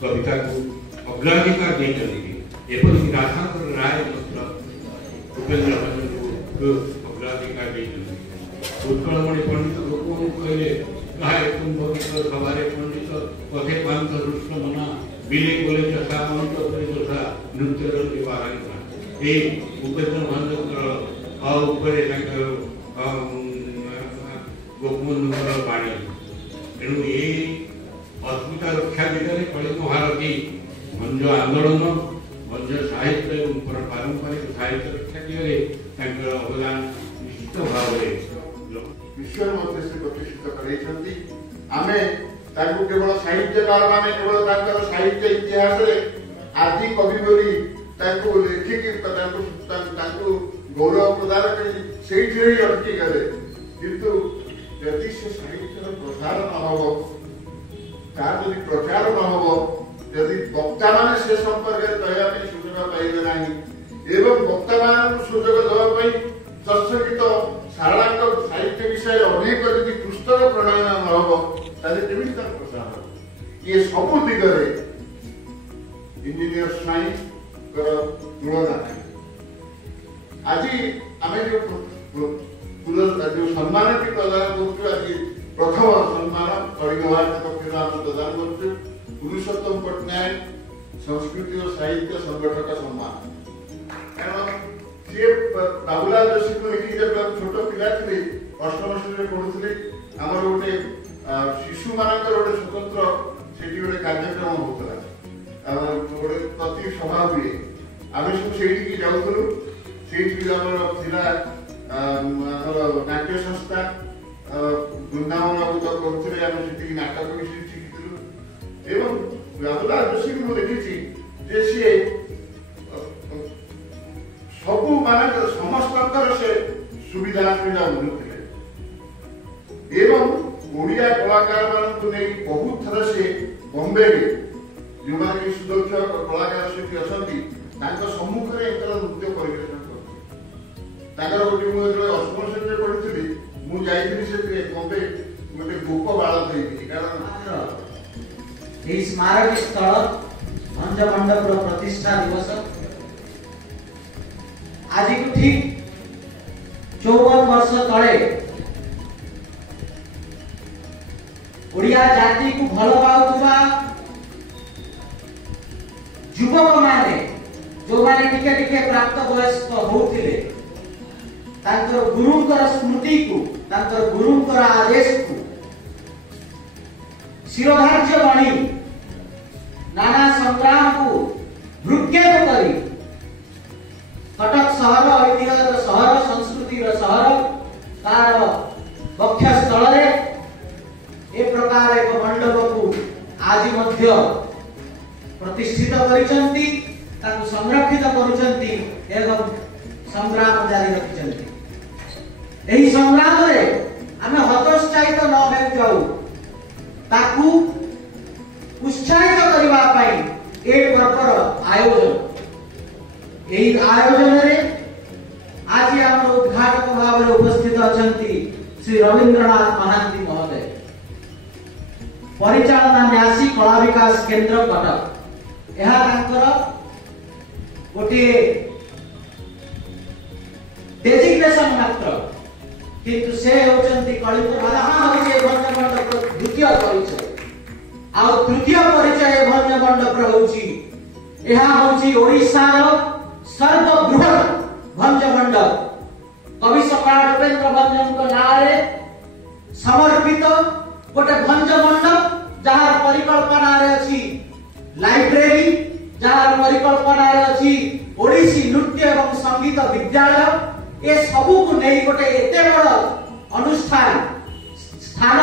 कविता को अग्राधिकार देइछन्ति एपरि राधाकर राय मात्र उपेन्द्र भञ्जन को अग्राधिकार देइछन्ति उत्कलमणि पंडित लोकन कहिले गाय कुंभवित सभारे पंडित कथे पांच रुष्ण मना बिले बोले तथा अनंत करे तथा नृत्य निवारण ए उपेन्द्र भञ्जन उपरे ଗୋପବନ୍ଧୁଙ୍କର ବାଣୀ। ତେଣୁ ଏଇ अस्मिता रक्षा दिगरे कलिंग महारथी भंज आंदोलन भंज साहित्य एवं पारंपरिक साहित्य रक्षा दिगरे तांकर अवदान निश्चित भाव विश्व मध्य से प्रतिष्ठित करैछंती। आमे तांको केवल साहित्यकार माने केवल तांकर साहित्य इतिहास रे आदि कवि बोली तांको लेखिकी तांको गौरव प्रदान करी सेठी ही अटकी गले। किंतु यदि से साहित्य प्रसार न हो तार यदि प्रचार न हो यदि वक्ता माने से संपर्क कहया पे सुযোগ पाइबे नाही एवं वक्ता मान सुযোগ देबा पई दर्शकित सारांग साहित्य विषय अनेक यदि पुस्तक प्रणयन न हो ताले केमिति तार प्रसार हो। ये सब दिगरे इंजीनियर साइंस कर तुलना आज आमे जो सम्मान की प्रदान करछु आज प्रथम सम्मान कलिंग भारत पक्षर आम प्रदान करछु पुरुषोत्तम पट्टनायक संस्कृति और साहित्य संगठक सम्मान। कारण सी बाबूलाल जोशी को लिखी जब छोट पिला थी अष्टम श्रेणी पढ़ुली आमर गोटे शिशु मान गोटे स्वतंत्र से गोटे कार्यक्रम होता गोटे प्रति सभा हुए आम सब से जाऊलु से नाट्य संस्था वृंदावन बाबू तो करते आम नाटक भी शिखी एवं बाबूलाल जोशी को देखी जे सी सबू मान समस्त से सुविधा सुविधा मिलुले एवं ओडिया कलाकार मान नहीं बहुत थर से बॉम्बे जो मैंने सुदक्ष कलाकार से अच्छा सम्मुख में एक नृत्य परिवेशन कर गोटे मुझे अष्टम श्रेणी पढ़ी मुझे से बॉम्बे गोटे गोप बाल थी कारण स्मारक स्थल भंज मंडप प्रतिष्ठा दिवस आज को ठीक 54 वर्ष तले ओडिया जाति को भल पाउथुबा युवक माने जो माने टिके टिके प्राप्त वयस्क होउथिले तांकर गुरुंकर स्मृति को तांकर गुरुंकर आदेश को शिरोधार्य बणी नाना संग्राम को भृक्षेप करी कटक सहर ऐतिह्य सहर संस्कृति सहर तार वक्ष स्थल ए प्रकार एक मंडप को आज मध्य प्रतिष्ठित करिसंती ताकु संरक्षित करुचंती एवं संग्राम जारी रखिसंती। एही संग्राम रे आमे हतोत्साहित न हो जाऊ ताकु उत्साहित करबा पई ए प्रकार आयोजन एही आयोजन रे आज हमर उद्घाटक भाव रे उपस्थित अछंती श्री रविंद्रनाथ महांती महोदय परिचालना न्यासी कला विकास केंद्र कटक यह गोटे डेजिग्नेशन मात्र किंतु से होचंती कलिंग भंज मंडप द्वितीय परिचय आ तृतीय परिचय भंज मंडप होउची यह होउची ओडिसा रो सर्वबृहत भंज मंडप कवि सम्राट उपेंद्र भंजक नारे समर्पित गोटे भंज मंडप जहार परिकल्पना रे अछि लाइब्रेरी जहार परिकल्पना रे अछि ओडिसी नृत्य एवं संगीत विद्यालय ए सबु को नहीं गोटे एते बड़ अनुष्ठान स्थान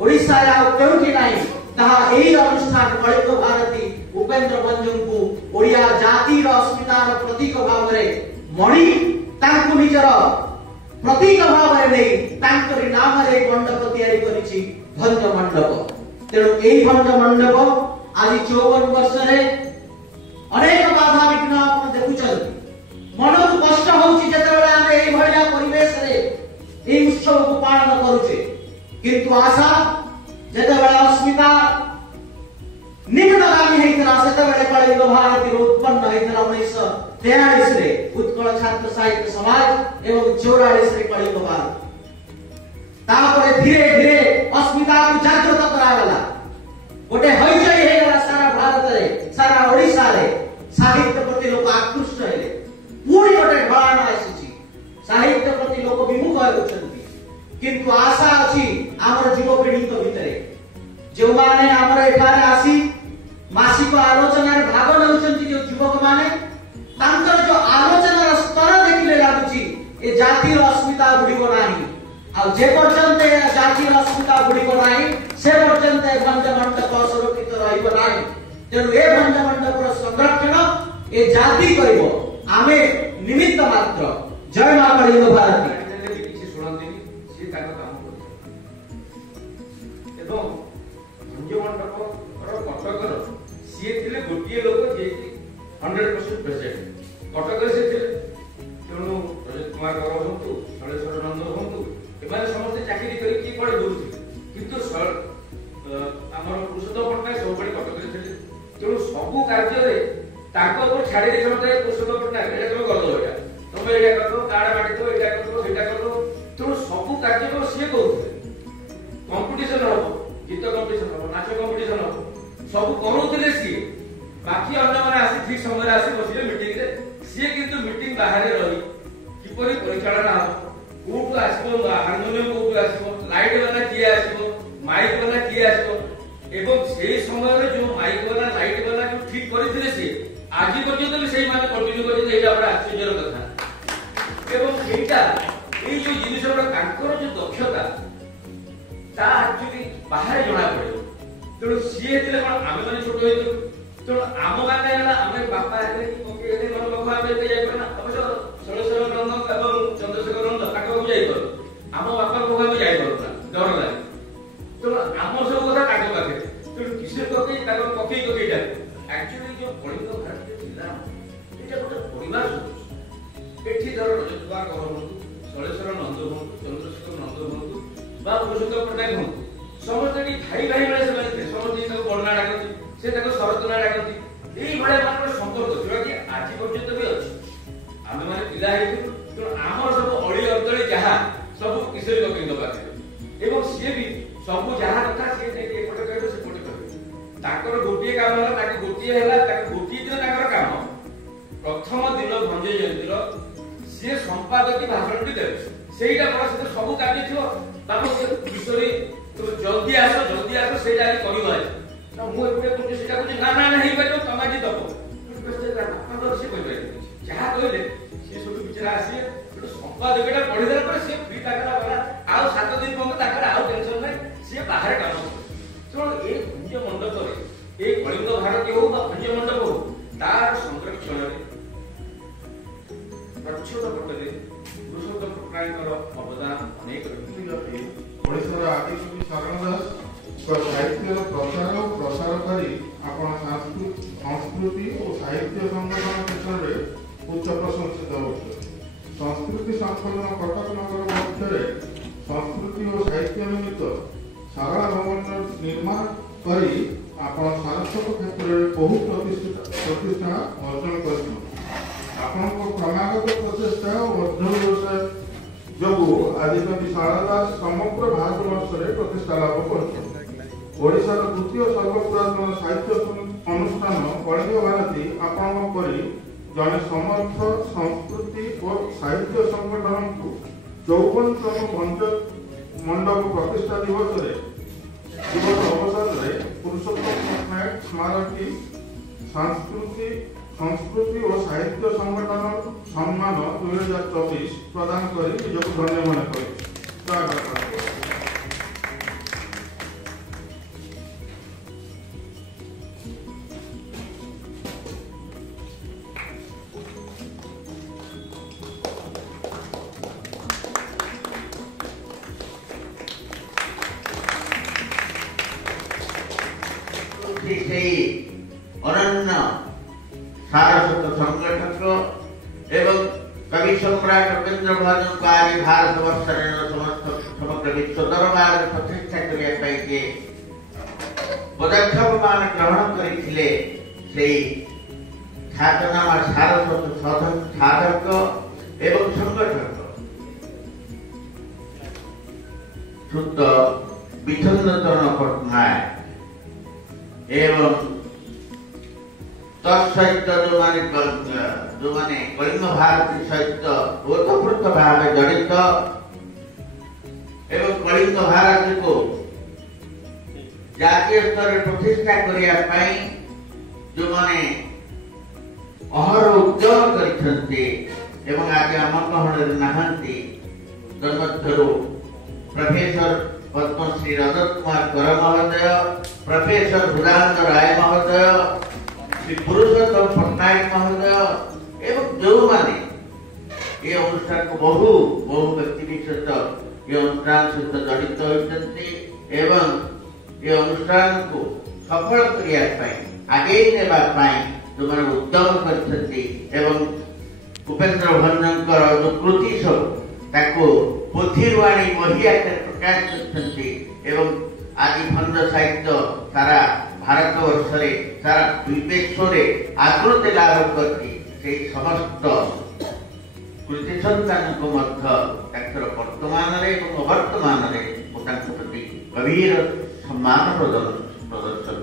ओडिसा रा केउठी नाही ताहा एही अनुष्ठान कलिंग भारती उपेंद्र भंजन को ओडिया जाति रो अस्मितार प्रतीक भाव रे मणि तांकु निजर प्रतीक भाव रे नै तांकरी नाम रे मंडप तयारी करिछि भंज मंडप। तेणु एही भंज मंडप आज 54 वर्ष रे अनेक बाधा विघ्न आपण देखुछन मन को कष्ट होउछि जते बेला हम एही भलिया परिवेश रे एही उत्सव को पालन करूछे किंतु आशा जते बेला अस्मिता निम्नगामी हेतरा सेते बेले कलिंग भारती उत्पन्न हेतरा 1943 रे उत्कल छात्र साहित्य समाज एवं 44 रे कलिंग भारत तापर धीरे धीरे अस्मिता को जागृत करागला गोटे हईचई हे गला सारा भारत रे सारा ओडिसा रे साहित्य प्रति लोक आकृष्ट हेले पूरी गोटे ढलाण आसीछि साहित्य प्रति लोक विमुख होउछन्ति किंतु आशा अछि जातिर अस्मिता बुड़ीब नाही आ जे पर्यंत ए जातिर अस्मिता बुड़ीब नाही से पर्यंत ए भंज मंडप सुरक्षित रहिब नाही। तेणु ए भंज मंडपर संरक्षण ए जाति करिब आमे निमित्त मात्र। जय मां कलिंग भारती। किसी शुणंतिनी सी ताको काम करछ एवं भंज मंडप कटकर सी थिले गोटिए लोक जे 100% प्रेजेंट कटक से थिले। तेणु रजत कुमार गौरव हंतु सलेश्वर नंद हंतु एमाने समस्त चाकरी करी की पड़े दूरथिले किंतु आमर पुरुषोत्तम पटनायक सब बड़ी कटक रे थिले। तेणु सबु कार्य रे ताको को छाड़ी दे समते पुरुषोत्तम पटनायक एटा तुम कर दो एटा तुम एटा कर दो काड़ा बाटी दो एटा कर दो सेटा कर दो। तेणु सबु कार्य को से कहउथिले कंपटीशन हो गीत कंपटीशन हो नाच कंपटीशन हो सब करूथिले सी बाकी अन्य माने आसी ठीक समय आसी बसिले मीटिंग रे सी किंतु मीटिंग बाहर रही किपरि परिचालन हो कोठु आसीबो हारमोनियम कोठु आसीबो लाइट वाला किए आसीबो माइक वाला किए आसीबो एवं सेही समय रे जो माइक वाला लाइट वाला जो ठीक करथिले सी आज पर्यंत भी सेही माने कंटिन्यू करथिले। एटा बड़ा आश्चर्यर कथा एवं एटा ए जो जिनिस बड़ा कांकर जो दक्षता ता एक्चुअली बाहर जणा पड़े। तेणु सी हेतिले कोन आमे माने छोट होइतो तेणु आम माने हला आमे बापा हेले कि पके हेले मन बापा आमे ते जाय परना अवश्य सलेश्वर नंद एवं चंद्रशेखर नंद ताको जाय पर आम बापा को आमे जाय परना डर लागे। तेणु आम सब कथा कागो पाखे तेणु किसे पके ताको पके जा एक्चुअली जो कलिंग भारतीय जिला एटा गोटे परिवार सदस्य एठी धर रजत कुमार गौरव सलेश्वर नंद चंद्रशेखर नंद बा पुरुषोत्तम पटनायक समस्त भाई भाई भाई से समस्त बड़ना डाकती से शरतना डाकती यही भाई मान संपर्क जोटा कि आज पर्यंत भी अच्छी आम मैंने पिला तेणु आम सब अड़ी अंतली जहाँ सब किशोरी कपिल पाखे एवं सी भी सब जहाँ कथा सी एपटे कहे सेपटे कहे गोटे काम है गोटे गोटे दिन काम प्रथम दिन भंज जयंती सी संपादक भाषण टी देवे सेटा बड़ा से सब कार्य थी बाबू किशोरी जल्दी आस से करवा मुझे ना ना नहीं पार तुम आज दब से जहाँ कहले सी सब विचार आसी संपादकटा पढ़ीदेला पर सी फ्री गला आउ 7 दिन पर्यटन आउ टेंशन ना सी बाहर काम तेणु ये भंज मंडप ये कलिंग भारती हो भंज मंडप हो तार संरक्षण प्रच्छद पटले पुरुषोत्तम पटनायकर अवदान अनेक ओडिशार आदिकवि शरण दास साहित्य प्रचार और प्रसार करी आपण संस्कृति और साहित्य संगठन क्षेत्र में उच्च प्रशंसित होते। संस्कृति संकलन कटक नगर मध्य संस्कृति और साहित्य निमित्त सारा भवन निर्माण करी आपण सारस्वत क्षेत्र में बहु प्रतिष्ठा अर्जन कर क्रमागत प्रचेषा और अध्यवसाय जो आदिकवि शरण दास समग्र भारतवर्ष में प्रतिष्ठा लाभ कर ओडिशार द्वितीय सर्वपुरातन साहित्य अनुष्ठान कलिंग भारती आपण करी जने समर्थ संस्कृति और साहित्य संगठन को 54तम भंज मंडप प्रतिष्ठा दिवस अवसर में पुरुषोत्तम पटनायक स्मारकी संस्कृति और साहित्य संगठन सम्मान 2024 प्रदान कर निजक धन्य मन कर अनन्य सारस्वत संगठक एवं कवि सम्राट रविंद्र भजन को आज भारतवर्ष समस्त समग्र विश्व दरबार प्रतिष्ठा करने पदक्षेप मान ग्रहण करते ख्यातनामा सारस्वत साधक एवं संगठक शुद्ध विधुन्द्र पटनायक एवं तत्सहित जो माने कलिंग भारती सहित ओतप्रोत भाव जड़ित एवं कलिंग भारती को जातीय स्तर प्रतिष्ठा करने जो माने अहर उद्यम करते एवं आज आम गहण नहांती तन्मध्यरु प्रोफेसर पद्मश्री रजत कुमार कर महोदय, प्रोफेसर हृदानंद राय महोदय, श्री पुरुषोत्तम पट्टनायक महोदय एवं जो माने ये अनुष्ठान को बहु व्यक्ति विशेष ये अनुष्ठान सहित जड़ित होती एवं ये अनुष्ठान को सफल करने आगे जो मैंने उद्यम कर उपेन्द्र भंजनकर जो कृति सब पोथी आनी बही आकार प्रकाश कर आदि भंज साहित्य सारा भारत वर्ष सारा विश्व आदृति लाभ कर समस्त कृति संतान को वर्तमान अवर्तमान प्रति गभीर सम्मान प्रदर्शन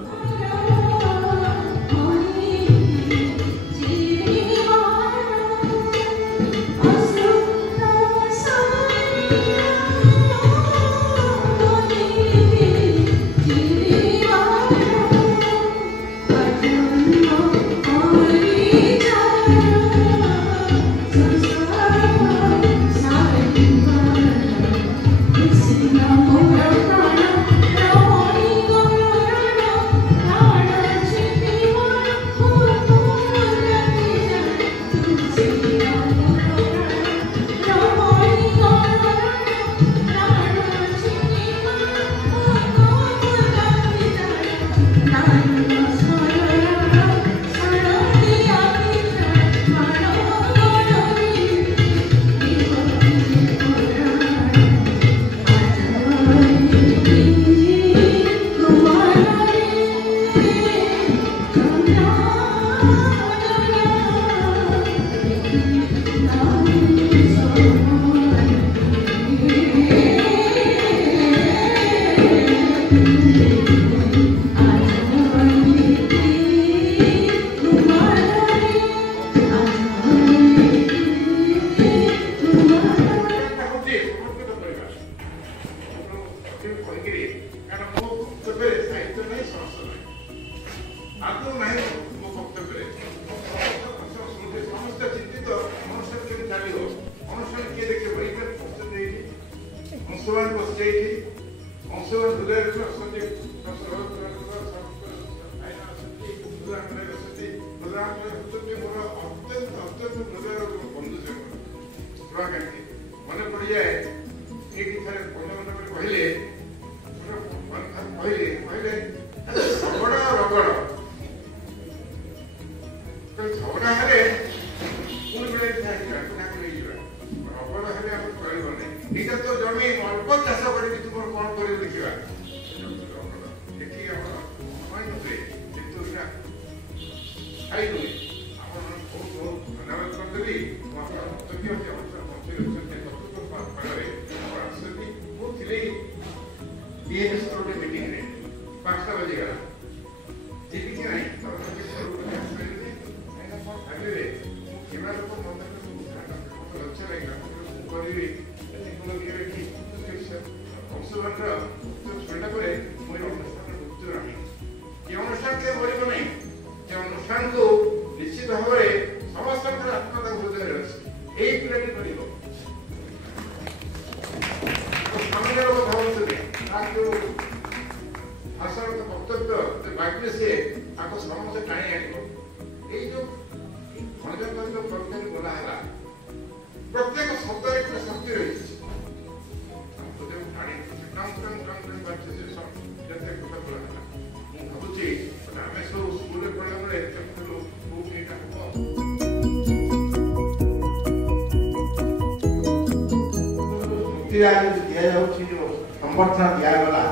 समर्थन दिगला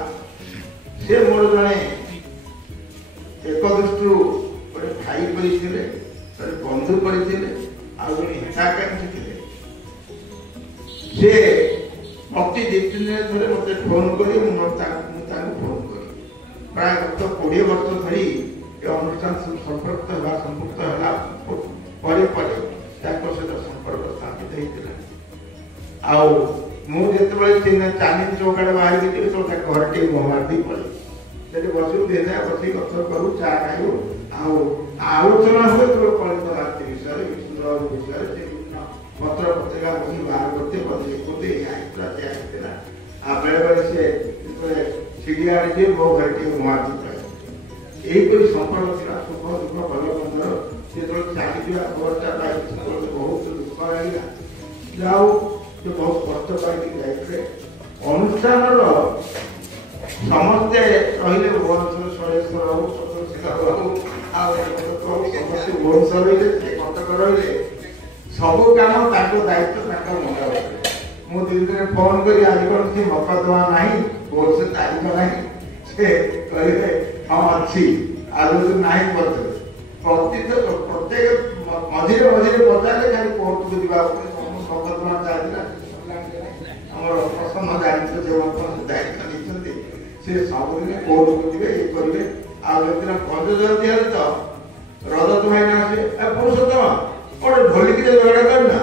से मोर जड़े एक दृष्टि गोटे भाई कर बंधु कर हिताकांक्षी थे प्रति 2-3 दिन थे मत फोन कर फोन कर प्राय गत 20 वर्ष धरी अनुष्ठान संपर्क संपुक्त सहित संपर्क स्थापित होता मुझे चांदी चौकाट बाहर गई तो घर टे मारदी पड़े बसू देना बस कथ करूँ चा खाऊ आलोचना हुए तो कलित राष्ट्र विषय विष्णु विषय ପତ୍ର ପତ୍ରିକା ବହି ବାହାର କରୁଥିଲେ ମୋତେ ଦେଖୁଥିଲେ ଏଇ ଆଇନଟା ଦିଆଯାଇଥିଲା ଆଉ ବେଳେବେଳେ ସେ ଯେତେବେଳେ ସିଡ଼ି ଆଣିଛି ମୋ ଘରେ ଟିକେ ମୁହାଁନ୍ତି ପ୍ରାୟ ଏହିପରି ସମ୍ପର୍କ ଥିଲା ସୁଖ ଦୁଃଖ ଭଲ ମନ୍ଦର ଯେତେବେଳେ ଚାଲିଯିବା ଖବରଟା ପାଇ ସେତେବେଳେ ବହୁତ ଦୁଃଖ ଲାଗିଲା ଯାହା ହଉ ସେ ବହୁତ କଷ୍ଟ ପାଇକି ଯାଇଥିଲେ ଅନୁଷ୍ଠାନର ସମସ୍ତେ ରହିଲେ ଭୁବନେଶ୍ୱର ସଳେଶ୍ୱର ହଉ ଚନ୍ଦ୍ରଶେଖର ହଉ ଆଉ ସମସ୍ତେ ଭୁବନେଶ୍ୱର ରହିଲେ ସେ କଟକ ରହିଲେ ସବୁ କାମ ତାଙ୍କ ଦାୟିତ୍ୱ ତାଙ୍କ ମୁଣ୍ଡ ଉପରେ ମୁଁ ଦିନରେ ଫୋନ କରି ଆଜି କ'ଣ କିଛି ମକଦ୍ଦମା ନାହିଁ କୋର୍ଟ ତାରିଖ ନାହିଁ ସେ କହିଲେ ହଁ ଅଛି ଆଉ ଯଦି ନାହିଁ କରିଦେବେ ପ୍ରତ୍ୟେକ ମଝିରେ ମଝିରେ ପଚାରିଲେ ଖାଲି କୋର୍ଟକୁ ଯିବା ଉପରେ ମକଦ୍ଦମା ଚାଲିଥିଲା ଆମର ପ୍ରସନ୍ନ ଜାଣିଛ ଯେ ଦାୟିତ୍ୱ ନେଇଛନ୍ତି ସେ ସବୁଦିନେ କୋର୍ଟକୁ ଯିବେ ଇଏ କରିବେ ଆଉ ଯେଦିନ ପଞ୍ଚ ଜୟନ୍ତୀ ହେଲେ ତ ରଜ ଭାଇନା ଆସିବେ ପୁରୁଷୋତ୍ତମ ଗୋଟେ ଢୋଲିକିରେ ଝଗଡ଼ା କରିନା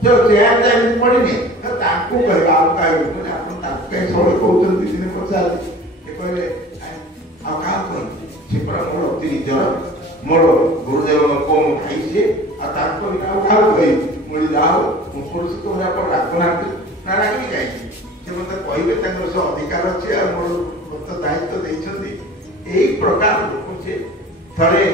ସେ ଚେୟାରଟା ଏମିତି ପଡ଼ିନି ତାଙ୍କୁ କହିବା ଆଉ କାହିଁକି ଆପଣ ତାଙ୍କୁ କାହିଁ ସବୁବେଳେ କହୁଛନ୍ତି ଦିନେ ପଚାରିଲେ ସେ କହିଲେ ଆଉ କାହାକୁ କହିବି ସେ ପୁରା ମୋର ଅତି ନିଜର ମୋର ଗୁରୁଦେବଙ୍କ ପୁଅ ମୋ ଭାଇ ସିଏ ଆଉ ତାଙ୍କୁ କହିବି ଆଉ କାହାକୁ କହିବି ମୁଁ ଯାହା ହଉ ମୁଁ ପୁରୁଷୋତ୍ତମ ଆପଣ ଡାକୁନାହାନ୍ତି ନା ଡାକିବି କାହିଁକି ସେ ମୋତେ କହିବେ ତାଙ୍କର ସେ ଅଧିକାର ଅଛି ଆଉ ମୋର ମତେ ଦାୟିତ୍ୱ ଦେଇଛନ୍ତି ଏଇ ପ୍ରକାର ଲୋକ ସେ ଥରେ